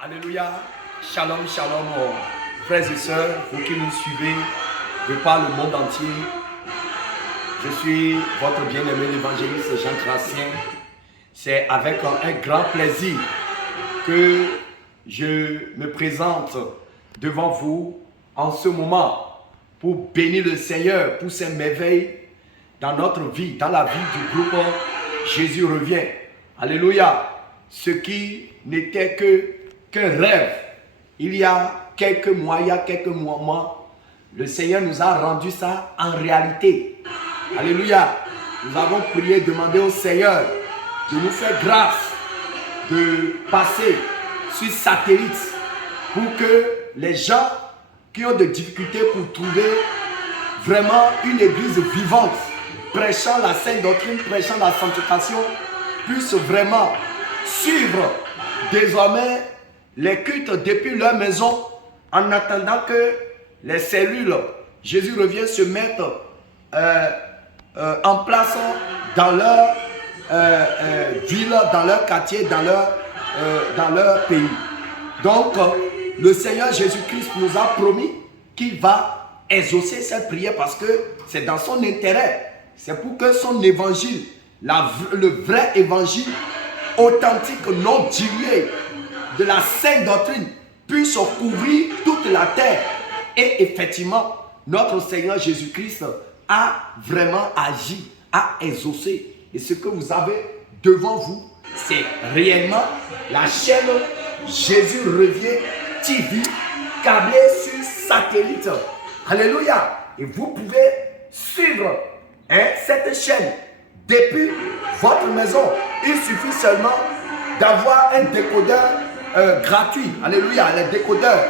Alléluia, shalom, shalom, frères et sœurs, vous qui nous suivez de par le monde entier. Je suis votre bien-aimé évangéliste Jean Gracien. C'est avec un grand plaisir que je me présente devant vous en ce moment pour bénir le Seigneur pour ses merveilles dans notre vie, dans la vie du groupe Jésus revient. Alléluia. Ce qui n'était qu'un rêve. Il y a quelques mois, le Seigneur nous a rendu ça en réalité. Alléluia. Nous avons prié, demandé au Seigneur de nous faire grâce de passer sur satellite pour que les gens qui ont des difficultés pour trouver vraiment une église vivante, prêchant la sainte doctrine, prêchant la sanctification, puissent vraiment suivre désormais les cultes depuis leur maison en attendant que les cellules Jésus revient se mettre en place dans leur ville, dans leur quartier, dans leur pays. Donc, le Seigneur Jésus-Christ nous a promis qu'il va exaucer cette prière parce que c'est dans son intérêt. C'est pour que son évangile, le vrai évangile authentique, non dilué, de la sainte doctrine, puisse couvrir toute la terre. Et effectivement, notre Seigneur Jésus-Christ a vraiment agi, a exaucé. Et ce que vous avez devant vous, c'est réellement la chaîne Jésus revient TV, câblée sur satellite. Alléluia. Et vous pouvez suivre cette chaîne depuis votre maison. Il suffit seulement d'avoir un décodeur gratuit. Alléluia. Les décodeurs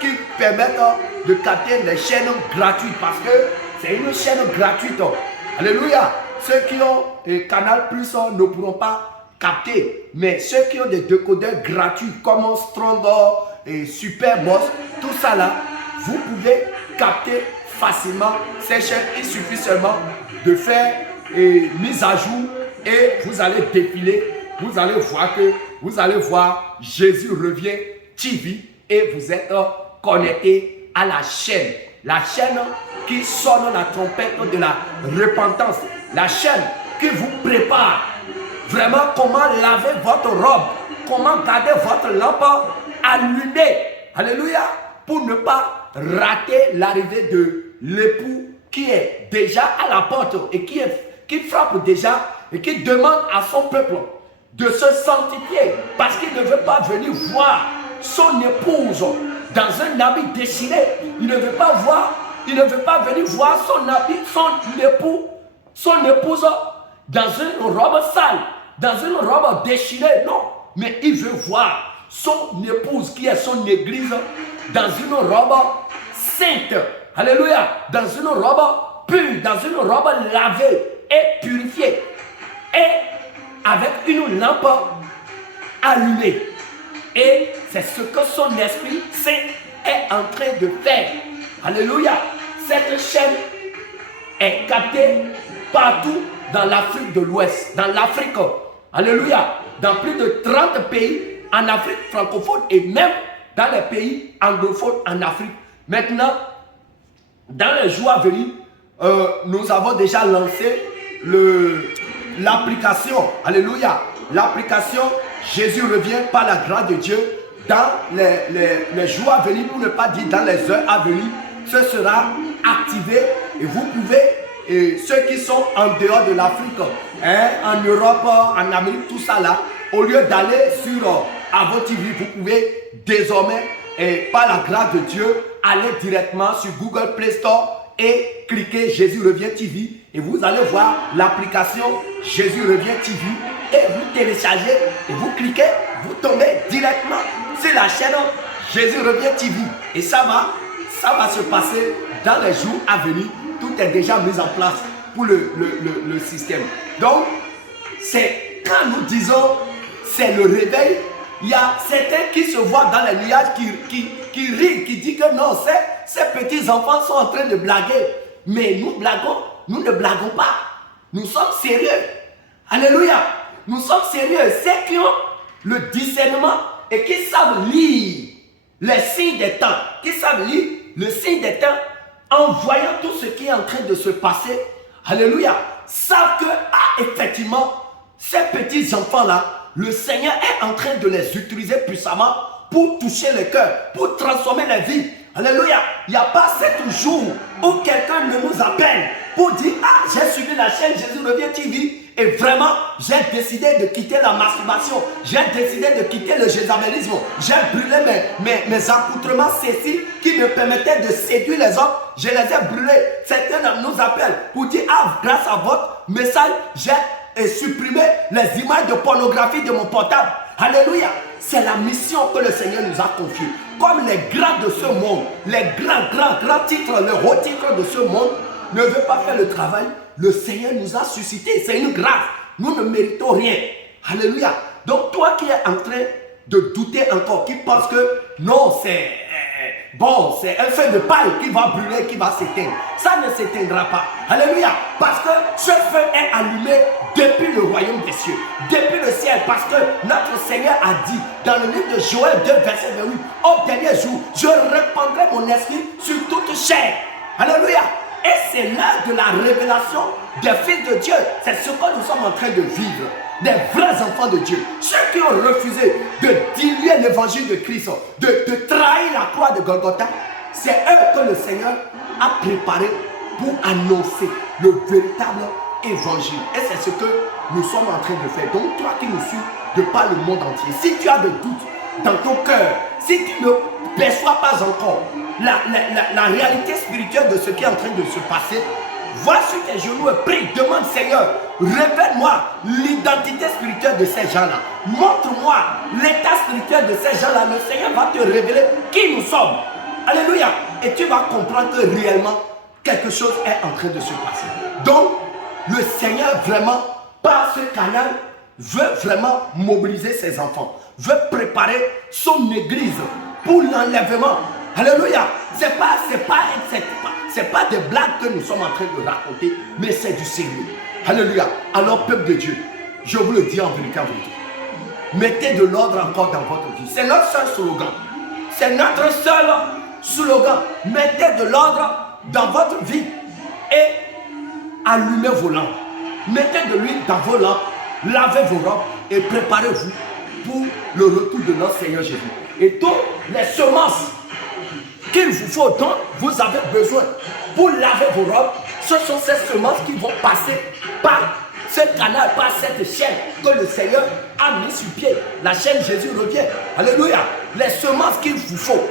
qui permettent de capter les chaînes gratuites parce que c'est une chaîne gratuite. Alléluia. Ceux qui ont Canal Plus ne pourront pas capter. Mais ceux qui ont des décodeurs gratuits comme Strong et Superboss, tout ça là, vous pouvez capter facilement ces chaînes. Il suffit seulement de faire mise à jour et vous allez défiler. Vous allez voir Jésus revient TV et vous êtes connecté à la chaîne qui sonne la trompette de la repentance, la chaîne qui vous prépare vraiment comment laver votre robe, comment garder votre lampe allumée, alléluia, pour ne pas rater l'arrivée de l'époux qui est déjà à la porte et qui frappe déjà et qui demande à son peuple de se sanctifier parce qu'il ne veut pas venir voir son épouse dans un habit déchiré. Il ne veut pas venir voir son épouse dans une robe sale, dans une robe déchirée. Non, mais il veut voir son épouse qui est son église dans une robe sainte. Alléluia. Dans une robe pure, dans une robe lavée et purifiée. Et avec une lampe allumée. Et c'est ce que son Esprit Saint est en train de faire. Alléluia. Cette chaîne est captée partout dans l'Afrique de l'Ouest, dans l'Afrique. Alléluia. Dans plus de 30 pays en Afrique francophone et même dans les pays anglophones en Afrique. Maintenant, dans les jours à venir, nous avons déjà lancé l'application. Alléluia. L'application Jésus revient par la grâce de Dieu dans les jours à venir, pour ne pas dire dans les heures à venir. Ce sera activé et vous pouvez, ceux qui sont en dehors de l'Afrique, en Europe, en Amérique, tout ça là, au lieu d'aller sur Avo TV, vous pouvez désormais, par la grâce de Dieu, aller directement sur Google Play Store et cliquer Jésus revient TV et vous allez voir l'application Jésus revient TV et vous téléchargez et vous cliquez, vous tombez directement sur la chaîne Jésus revient TV et ça va se passer dans les jours à venir. Tout est déjà mis en place pour le système. Donc, c'est quand nous disons c'est le réveil, il y a certains qui se voient dans les nuages qui rient, qui disent que non, ces petits enfants sont en train de blaguer. Mais nous blaguons, nous ne blaguons pas. Nous sommes sérieux. Alléluia. Nous sommes sérieux. Ceux qui ont le discernement et qui savent lire les signes des temps, qui savent lire le signe des temps en voyant tout ce qui est en train de se passer, alléluia, savent que, effectivement, ces petits enfants-là, le Seigneur est en train de les utiliser puissamment pour toucher le cœur, pour transformer la vie. Alléluia. Il n'y a pas 7 jours où quelqu'un ne nous appelle pour dire « Ah, j'ai suivi la chaîne Jésus Revient TV et vraiment, j'ai décidé de quitter la masturbation. J'ai décidé de quitter le jézabélisme. J'ai brûlé mes accoutrements ceci qui me permettaient de séduire les hommes. Je les ai brûlés. » Certains nous appellent pour dire « Ah, grâce à votre message, j'ai supprimé les images de pornographie de mon portable. » Alléluia. C'est la mission que le Seigneur nous a confiée. Comme les grands de ce monde, les grands titres, les hauts titres de ce monde ne veulent pas faire le travail, le Seigneur nous a suscité. C'est une grâce. Nous ne méritons rien. Alléluia. Donc toi qui es en train de douter encore, qui pense que non, c'est c'est un feu de paille qui va brûler, qui va s'éteindre. Ça ne s'éteindra pas. Alléluia. Parce que ce feu est allumé depuis le royaume des cieux, depuis le ciel. Parce que notre Seigneur a dit dans le livre de Joël 2, verset 28, au dernier jour, je répandrai mon esprit sur toute chair. Alléluia. Et c'est l'heure de la révélation des fils de Dieu. C'est ce que nous sommes en train de vivre. Des vrais enfants de Dieu. Ceux qui ont refusé de diluer l'évangile de Christ, de trahir la croix de Golgotha, c'est eux que le Seigneur a préparé pour annoncer le véritable évangile. Et c'est ce que nous sommes en train de faire. Donc toi qui nous suis de par le monde entier, si tu as des doutes dans ton cœur, si tu ne perçois pas encore la réalité spirituelle de ce qui est en train de se passer, va sur tes genoux et prie, demande Seigneur, révèle-moi l'identité spirituelle de ces gens-là. Montre-moi l'état spirituel de ces gens-là. Le Seigneur va te révéler qui nous sommes. Alléluia. Et tu vas comprendre que réellement, quelque chose est en train de se passer. Donc, le Seigneur vraiment, par ce canal, veut vraiment mobiliser ses enfants, veut préparer son église pour l'enlèvement. Alléluia. C'est pas des blagues que nous sommes en train de raconter, mais c'est du sérieux. Alléluia. Alors, peuple de Dieu, je vous le dis en vérité, mettez de l'ordre encore dans votre vie. C'est notre seul slogan. C'est notre seul slogan. Mettez de l'ordre dans votre vie et allumez vos lampes. Mettez de l'huile dans vos lampes, lavez vos robes et préparez-vous pour le retour de notre Seigneur Jésus. Et toutes les semences qu'il vous faut, dont vous avez besoin pour laver vos robes, ce sont ces semences qui vont passer par ce canal, par cette chaîne que le Seigneur a mis sur pied. La chaîne Jésus Revient. Alléluia. Les semences qu'il vous faut,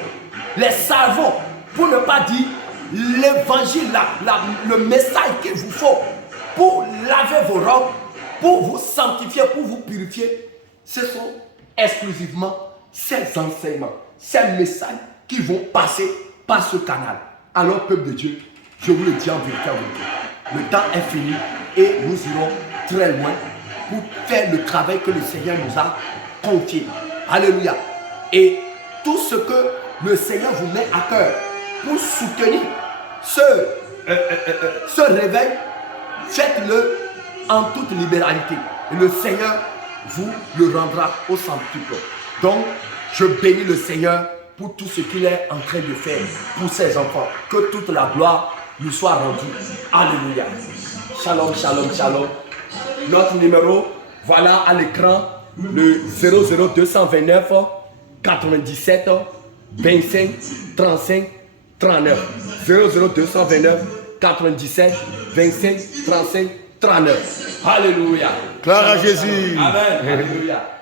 les savons, pour ne pas dire l'évangile, le message qu'il vous faut pour laver vos robes, pour vous sanctifier, pour vous purifier, ce sont exclusivement ces enseignements, ces messages qui vont passer par ce canal. Alors, peuple de Dieu, je vous le dis en vérité, le temps est fini et nous irons très loin pour faire le travail que le Seigneur nous a confié. Alléluia. Et tout ce que le Seigneur vous met à cœur pour soutenir ce réveil, faites-le en toute libéralité. Et le Seigneur vous le rendra au centuple. Donc, je bénis le Seigneur pour tout ce qu'il est en train de faire pour ses enfants. Que toute la gloire lui soit rendue. Alléluia. Shalom, shalom, shalom. Notre numéro, voilà à l'écran, le 00229 97 25 35 39. 00229 97 25 35 39. Alléluia. Gloire à Jésus. Amen. Alléluia.